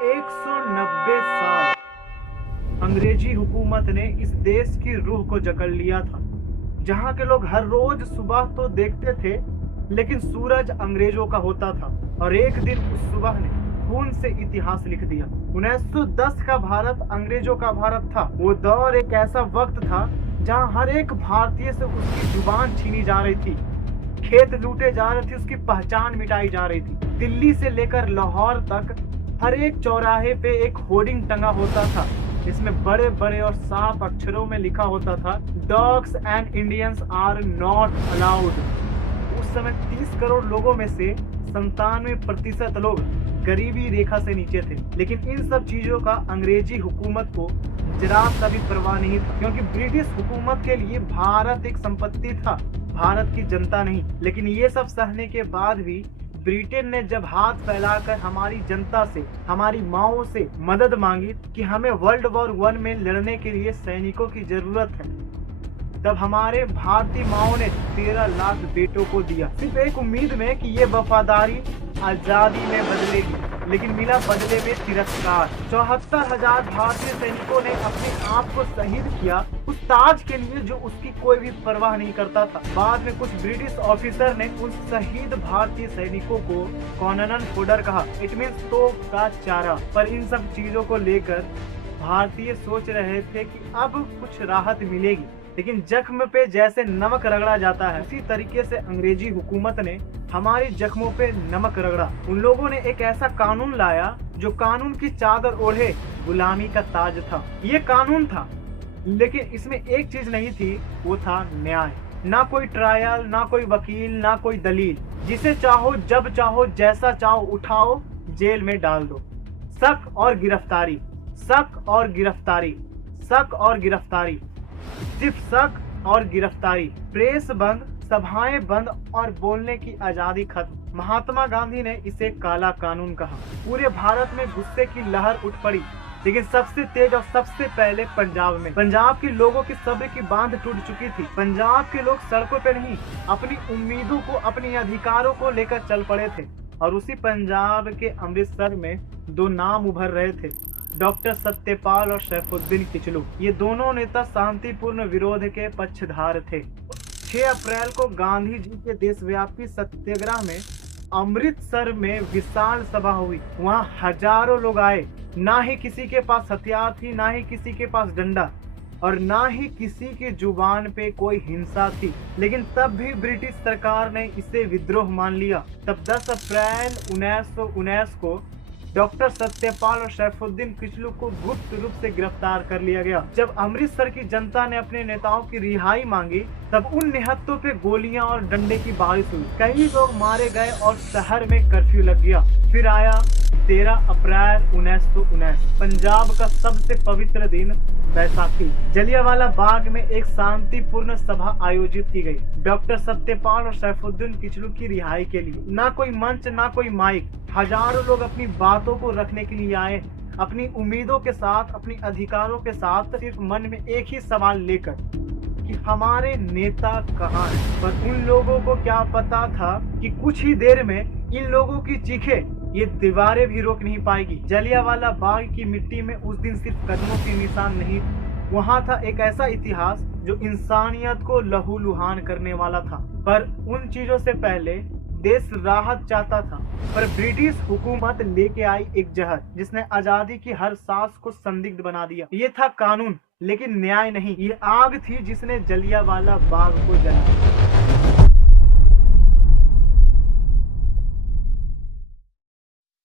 190 साल अंग्रेजी हुकूमत ने इस देश की रूह को जकड़ लिया था। जहां के लोग हर रोज सुबह तो देखते थे, लेकिन सूरज अंग्रेजों का होता था और एक दिन उस सुबह ने खून से इतिहास लिख दिया। 1910 का भारत अंग्रेजों का भारत था। वो दौर एक ऐसा वक्त था जहां हर एक भारतीय से उसकी जुबान छीनी जा रही थी, खेत लूटे जा रहे थे, उसकी पहचान मिटाई जा रही थी। दिल्ली से लेकर लाहौर तक हर एक चौराहे पे एक होर्डिंग टंगा होता था, जिसमें बड़े बड़े और साफ अक्षरों में लिखा होता था, dogs and Indians are not allowed. उस समय 30 करोड़ लोगों में से 97% लोग गरीबी रेखा से नीचे थे। लेकिन इन सब चीजों का अंग्रेजी हुकूमत को जरा सा भी परवाह नहीं था, क्योंकि ब्रिटिश हुकूमत के लिए भारत एक संपत्ति था, भारत की जनता नहीं। लेकिन ये सब सहने के बाद भी ब्रिटेन ने जब हाथ फैलाकर हमारी जनता से, हमारी माओं से मदद मांगी कि हमें वर्ल्ड वॉर 1 में लड़ने के लिए सैनिकों की जरूरत है, तब हमारे भारतीय माओं ने 13 लाख बेटों को दिया, सिर्फ एक उम्मीद में कि ये वफादारी आजादी में बदलेगी। लेकिन मिला बदले में तिरस्कार। 74,000 भारतीय सैनिकों ने अपने आप को शहीद किया उस ताज के लिए जो उसकी कोई भी परवाह नहीं करता था। बाद में कुछ ब्रिटिश ऑफिसर ने उन शहीद भारतीय सैनिकों को कॉनन फोडर कहा, इट मीन्स तोप का चारा। पर इन सब चीजों को लेकर भारतीय सोच रहे थे कि अब कुछ राहत मिलेगी, लेकिन जख्म पे जैसे नमक रगड़ा जाता है, उसी तरीके से अंग्रेजी हुकूमत ने हमारे जख्मों पे नमक रगड़ा। उन लोगों ने एक ऐसा कानून लाया जो कानून की चादर ओढ़े गुलामी का ताज था। ये कानून था, लेकिन इसमें एक चीज नहीं थी, वो था न्याय। ना कोई ट्रायल, ना कोई वकील, ना कोई दलील। जिसे चाहो जब चाहो जैसा चाहो उठाओ जेल में डाल दो। शक और गिरफ्तारी, शक और गिरफ्तारी, शक और गिरफ्तारी, सिर्फ शक और गिरफ्तारी। प्रेस बंद, सभाएं बंद और बोलने की आजादी खत्म। महात्मा गांधी ने इसे काला कानून कहा। पूरे भारत में गुस्से की लहर उठ पड़ी, लेकिन सबसे तेज और सबसे पहले पंजाब में। पंजाब के लोगों की सब्र की बांध टूट चुकी थी। पंजाब के लोग सड़कों पे नहीं, अपनी उम्मीदों को, अपने अधिकारों को लेकर चल पड़े थे। और उसी पंजाब के अमृतसर में दो नाम उभर रहे थे, डॉक्टर सत्यपाल और सैफुद्दीन किचलू। ये दोनों नेता शांतिपूर्ण विरोध के पक्षधार थे। 6 अप्रैल को गांधी जी के देशव्यापी सत्याग्रह में अमृतसर में विशाल सभा हुई। वहां हजारों लोग आए। ना ही किसी के पास हथियार थी, ना ही किसी के पास डंडा, और ना ही किसी की जुबान पे कोई हिंसा थी। लेकिन तब भी ब्रिटिश सरकार ने इसे विद्रोह मान लिया। तब 10 अप्रैल 1919 को डॉक्टर सत्यपाल और सैफुद्दीन किचलू को गुप्त रूप से गिरफ्तार कर लिया गया। जब अमृतसर की जनता ने अपने नेताओं की रिहाई मांगी, तब उन निहत्तों पे गोलियां और डंडे की बारिश हुई। कई लोग मारे गए और शहर में कर्फ्यू लग गया। फिर आया 13 अप्रैल 1919, पंजाब का सबसे पवित्र दिन, बैसाखी। जलियांवाला बाग में एक शांतिपूर्ण सभा आयोजित की गई, डॉक्टर सत्यपाल और सैफुद्दीन किचलू की रिहाई के लिए। ना कोई मंच, ना कोई माइक, हजारों लोग अपनी बातों को रखने के लिए आए, अपनी उम्मीदों के साथ, अपने अधिकारों के साथ, सिर्फ मन में एक ही सवाल लेकर कि हमारे नेता कहाँ हैं। पर उन लोगों को क्या पता था कि कुछ ही देर में इन लोगों की चीखें ये दीवारें भी रोक नहीं पाएगी। जलियांवाला बाग की मिट्टी में उस दिन सिर्फ कदमों के निशान नहीं, वहाँ था एक ऐसा इतिहास जो इंसानियत को लहूलुहान करने वाला था। पर उन चीजों से पहले देश राहत चाहता था, पर ब्रिटिश हुकूमत लेके आई एक जहर, जिसने आजादी की हर सांस को संदिग्ध बना दिया। ये था कानून, लेकिन न्याय नहीं। ये आग थी जिसने जलियांवाला बाग को जला दिया।